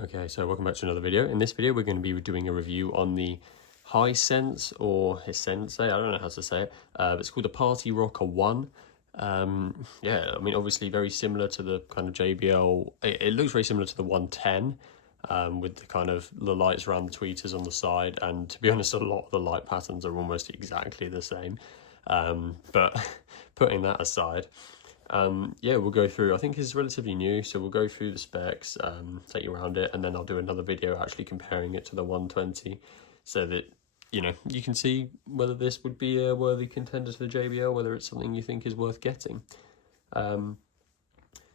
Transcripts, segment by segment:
Okay, so welcome back to another video. In this video, we're going to be doing a review on the Hisense or Hisense, I don't know how to say it. It's called the Party Rocker 1. Yeah, I mean, obviously very similar to the kind of JBL. It looks very similar to the 110 with the kind of the lights around the tweeters on the side. And to be honest, a lot of the light patterns are almost exactly the same. But putting that aside, yeah, we'll go through, I think it's relatively new, so we'll go through the specs, take you around it, and then I'll do another video actually comparing it to the 120 so that, you know, you can see whether this would be a worthy contender to the JBL, whether it's something you think is worth getting.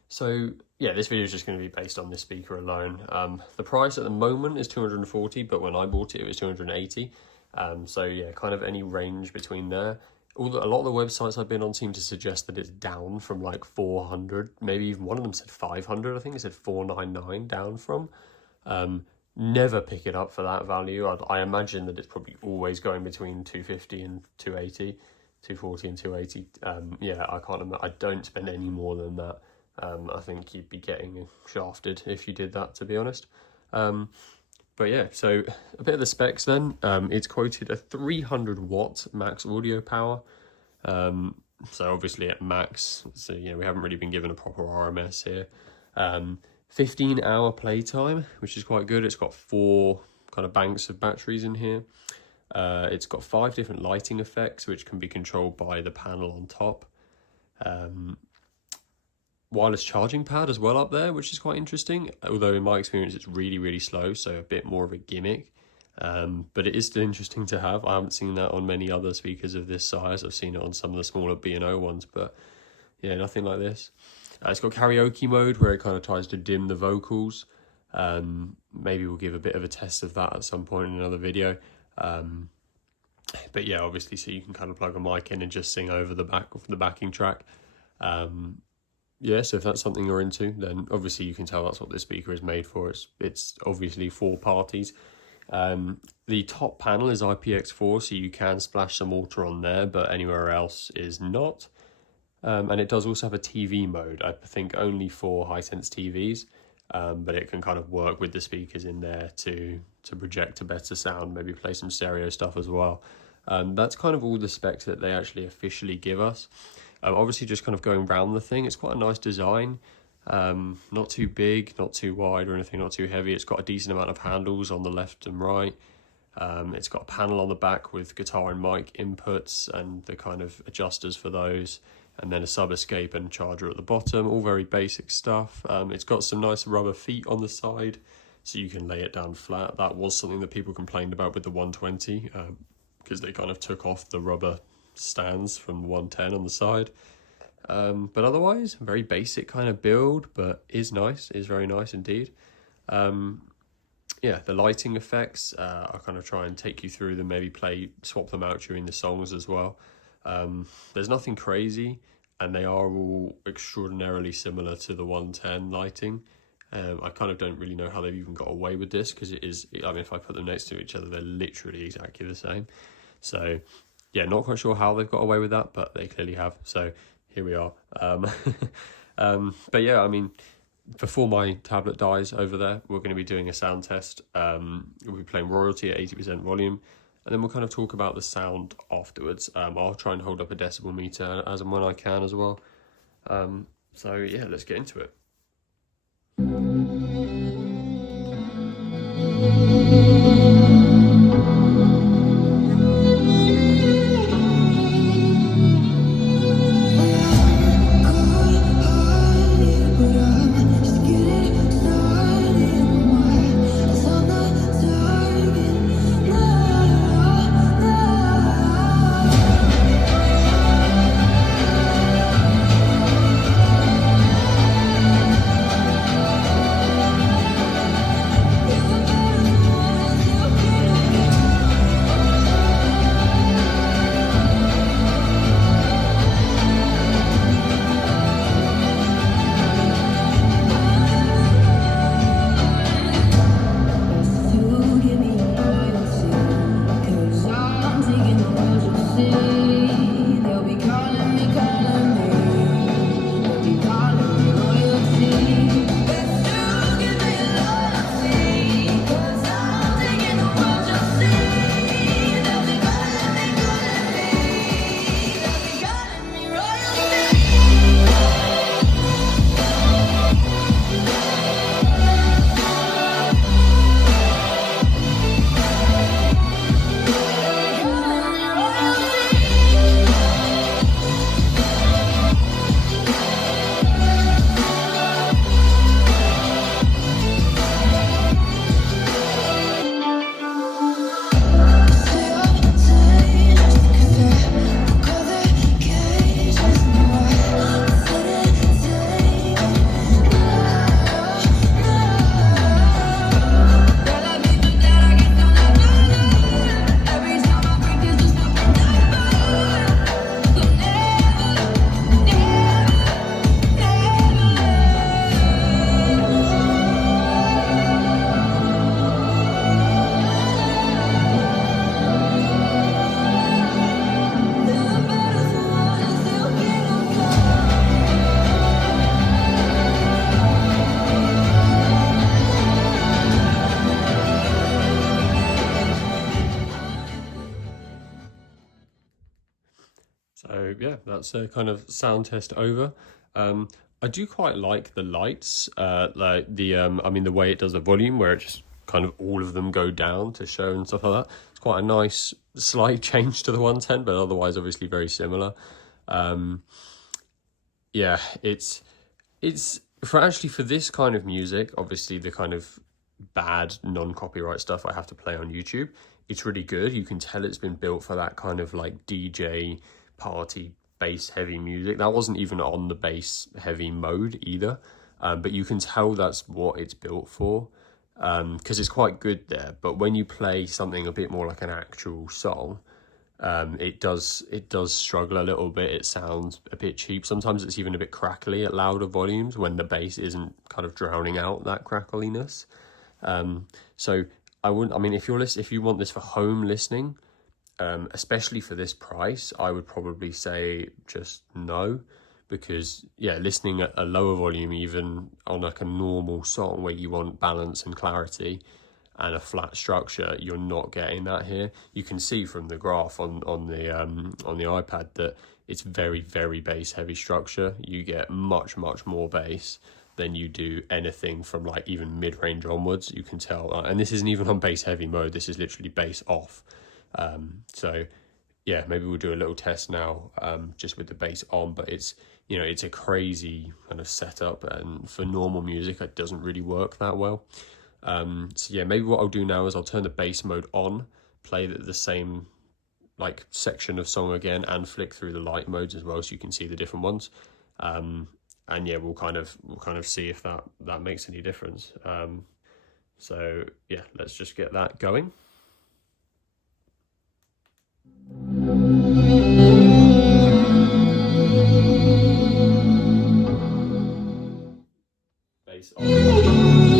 So yeah, this video is just going to be based on this speaker alone. The price at the moment is 240, but when I bought it, it was 280. So yeah, kind of any range between there. A lot of the websites I've been on seem to suggest that it's down from like 400, maybe even one of them said 500, I think it said 499 down from. Never pick it up for that value. I imagine that it's probably always going between 250 and 280, 240 and 280. Yeah, I don't spend any more than that. I think you'd be getting shafted if you did that, to be honest. But yeah, so a bit of the specs then. It's quoted a 300 watt max audio power. So obviously at max, so you know, we haven't really been given a proper RMS here. 15-hour playtime, which is quite good. It's got 4 kind of banks of batteries in here. It's got 5 different lighting effects, which can be controlled by the panel on top. Wireless charging pad as well up there, which is quite interesting, although in my experience it's really, really slow, so a bit more of a gimmick. But it is still interesting to have. I haven't seen that on many other speakers of this size. I've seen it on some of the smaller B&O ones, but yeah, nothing like this. It's got karaoke mode where it kind of tries to dim the vocals. Maybe we'll give a bit of a test of that at some point in another video. But yeah, obviously, so you can kind of plug a mic in and just sing over the backing track. Yeah, so if that's something you're into, then obviously you can tell that's what this speaker is made for. It's obviously for parties. The top panel is IPX4, so you can splash some water on there, but anywhere else is not. And it does also have a TV mode, I think only for Hisense TVs, but it can kind of work with the speakers in there to project a better sound, maybe play some stereo stuff as well. That's kind of all the specs that they actually officially give us. Obviously just kind of going around the thing, it's quite a nice design. Not too big, not too wide or anything, not too heavy. It's got a decent amount of handles on the left and right. It's got a panel on the back with guitar and mic inputs and the kind of adjusters for those, and then a sub escape and charger at the bottom, all very basic stuff. It's got some nice rubber feet on the side, so you can lay it down flat. That was something that people complained about with the 120, because they kind of took off the rubber stands from the 110 on the side. But otherwise, very basic kind of build, but is nice, is very nice indeed. Yeah, the lighting effects, I'll kind of try and take you through them, maybe swap them out during the songs as well. There's nothing crazy, and they are all extraordinarily similar to the 110 lighting. I kind of don't really know how they've even got away with this, because I mean, if I put them next to each other, they're literally exactly the same. So yeah, not quite sure how they've got away with that, but they clearly have. So here we are. But yeah, I mean, before my tablet dies over there, we're going to be doing a sound test. We'll be playing Royalty at 80% volume, and then we'll kind of talk about the sound afterwards. I'll try and hold up a decibel meter as and when I can as well. So yeah, let's get into it. that's a kind of sound test over. I do quite like the lights, like the I mean the way it does the volume, where it just kind of all of them go down to show and stuff like that. It's quite a nice slight change to the 110, but otherwise obviously very similar. Yeah, it's for this kind of music, obviously the kind of bad non-copyright stuff I have to play on YouTube, it's really good. You can tell it's been built for that kind of like DJ party bass heavy music. That wasn't even on the bass heavy mode either, but you can tell that's what it's built for, because it's quite good there. But when you play something a bit more like an actual song, it does struggle a little bit. It sounds a bit cheap. Sometimes it's even a bit crackly at louder volumes when the bass isn't kind of drowning out that crackliness. So I mean, if you want this for home listening, especially for this price, I would probably say just no, because yeah, listening at a lower volume, even on like a normal song where you want balance and clarity and a flat structure, you're not getting that here. You can see from the graph on the iPad that it's very, very bass heavy structure. You get much more bass than you do anything from like even mid-range onwards. You can tell, and this isn't even on bass heavy mode, this is literally bass off. So yeah, maybe we'll do a little test now, just with the bass on, but it's, you know, it's a crazy kind of setup, and for normal music it doesn't really work that well. So yeah, maybe what I'll do now is I'll turn the bass mode on, play the same like section of song again, and flick through the light modes as well, so you can see the different ones. And yeah, we'll kind of see if that makes any difference. So yeah, let's just get that going. Bass on.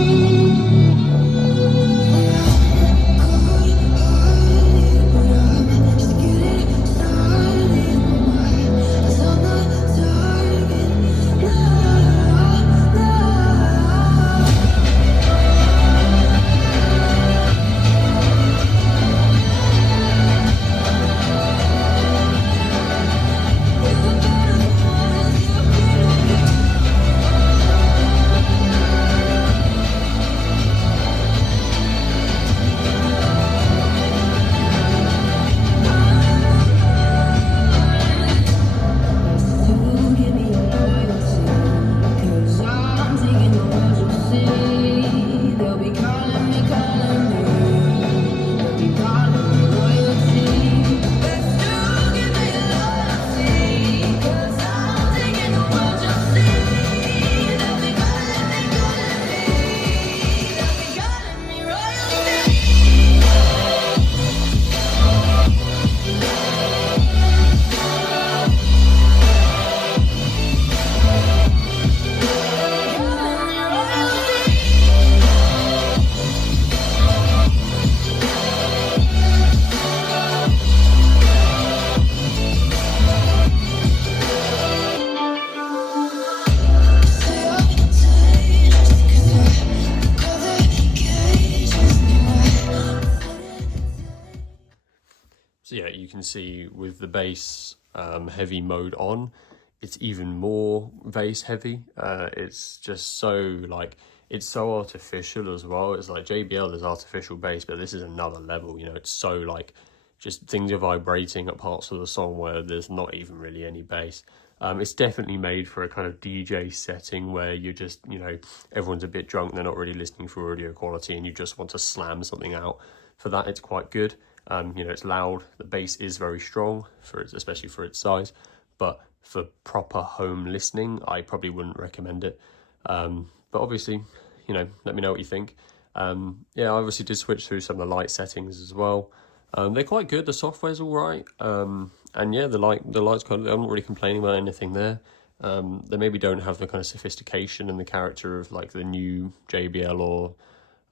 So yeah, you can see with the bass heavy mode on, it's even more bass heavy. It's just so like, it's so artificial as well. It's like JBL is artificial bass, but this is another level, you know. It's so like, just things are vibrating at parts of the song where there's not even really any bass. It's definitely made for a kind of DJ setting where you're just, you know, everyone's a bit drunk, they're not really listening for audio quality, and you just want to slam something out. For that, it's quite good. You know, it's loud, the bass is very strong, especially for its size, but for proper home listening, I probably wouldn't recommend it. But obviously, you know, let me know what you think. Yeah, I obviously did switch through some of the light settings as well. They're quite good, the software's all right. And yeah, the light's kind of, I'm not really complaining about anything there. They maybe don't have the kind of sophistication and the character of like the new JBL or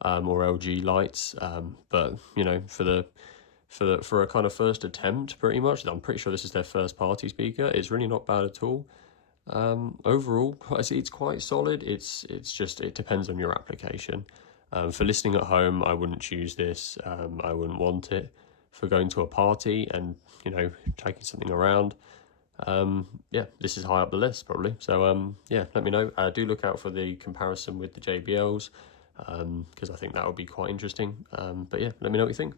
LG lights, but you know, for a kind of first attempt, pretty much, I'm pretty sure this is their first party speaker, it's really not bad at all. Overall, it's quite solid. It's just, it depends on your application. For listening at home, I wouldn't choose this. I wouldn't want it. For going to a party and, you know, taking something around, yeah, this is high up the list probably. So yeah, let me know. Do look out for the comparison with the JBLs, because I think that would be quite interesting. But yeah, let me know what you think.